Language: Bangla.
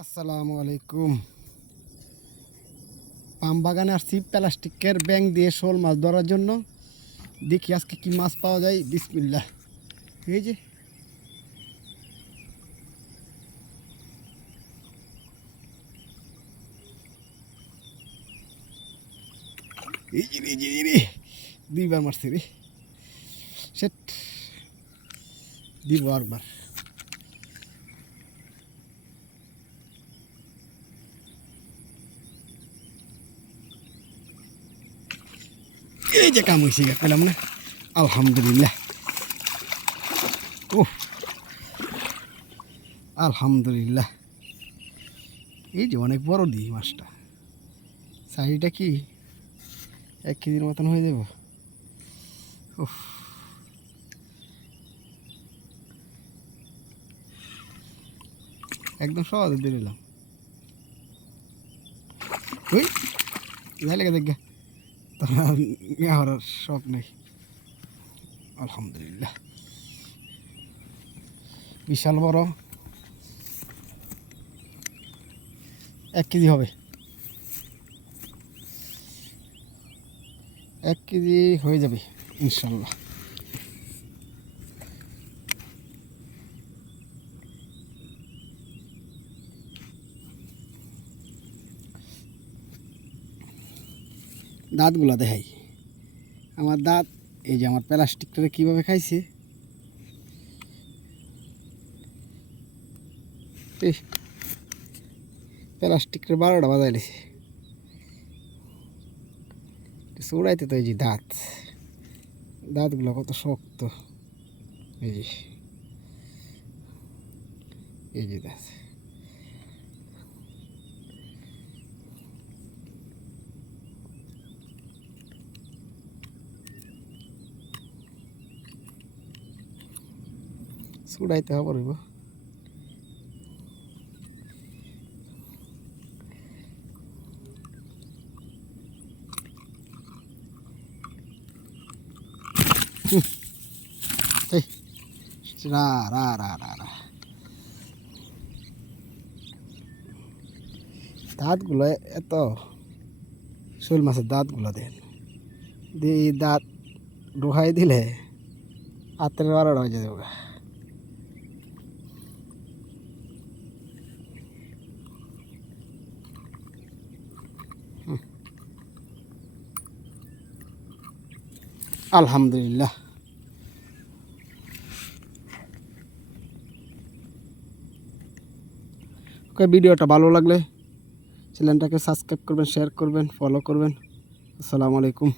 আসসালামু আলাইকুম। পাম বাগানে আসছি প্লাস্টিকের ব্যাং দিয়ে শোল মাছ ধরার জন্য। দেখি আজকে কি মাছ পাওয়া যায়। বিসমিল্লা এই যে। দুইবার মারছি রে। সেট দিব আরবার এই যে কাম হয়েছে পেলাম না আলহামদুলিল্লাহ ও আলহামদুলিল্লাহ এই যে অনেক বড় দিই মাছটা। সাইজটা কি? এক কেজির মতন হয়ে যাব। উফ। একদম সহজে দিয়ে দিলাম। ওই লেগে দেখ। তারা নেওয়ার হওয়ার শখ নেই। আলহামদুলিল্লাহ। বিশাল বড়। এক কেজি হবে। এক কেজি হয়ে যাবে, ইনশাল্লাহ। দাঁতগুলো দেখাই। আমার দাঁত, এই যে আমার প্লাস্টিকটা কীভাবে খাইছে? এই প্লাস্টিকের বারোটা বাজাইলেছে চৌড়াইতে তো এই যে দাঁত। দাঁতগুলো কত শক্ত। এই যে এই যে দাঁত। চুড়াইতে হবে রইব। রা রা দাঁতগুলো এত, শোল মাছের দাঁতগুলো দেন। দিয়ে দাঁত ডোহাই দিলে হাতের বারোটা হয়ে যাবে। আলহামদুলিল্লাহ। ওকে ভিডিওটা ভালো লাগলে চ্যানেলটাকে সাবস্ক্রাইব করবেন শেয়ার করবেন ফলো করবেন। আসসালামু আলাইকুম।